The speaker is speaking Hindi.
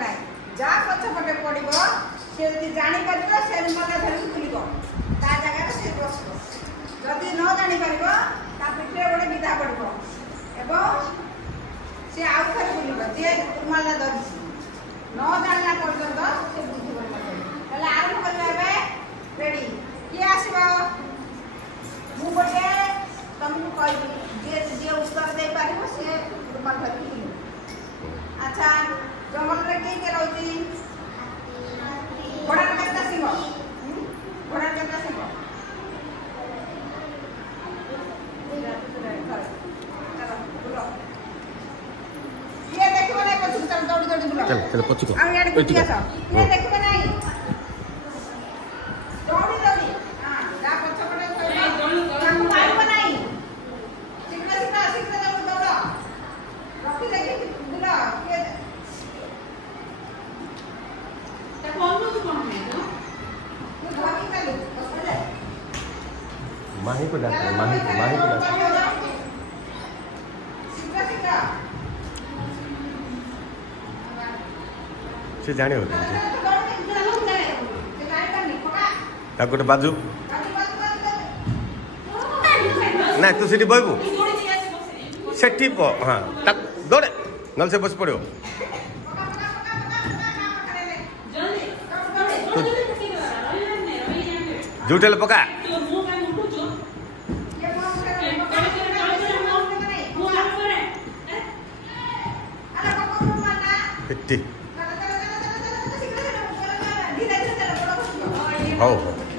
ना जा पछपटे पड़ो से जानी पार से मजा धरिक खुल ता जगह से बस जदि न जानी पार पिठे गोटे विधा पड़ो एवं सी आउ थे बुल जी रुमाला धरी न जाना पर्यंत से बुझे आरंभ करवा रेडी किए आसो मुझे तुमको कह जी उत्तर दे पार सी रुमाल धरिक अच्छा जंगल में किए रोची घोड़ा केतना सिंह घोड़ा केतना सिंह ये देखबो नहीं पछु चल दौड़ दौड़ बुला चल चल पछु को आ यार गुटी आसा ये देखबो नहीं दौड़ी दौड़ी हां जा पछ पड़े दौड़ी दौड़ी मारबो नहीं शीघ्र दौड़ रखी लगी बुला के माही को डाक माही को डाक से जाने होते हैं गोटे बाजू ना तू सीटी बहबू सेठी हाँ दौड़े नल से बस पड़ो जुटेल पका हो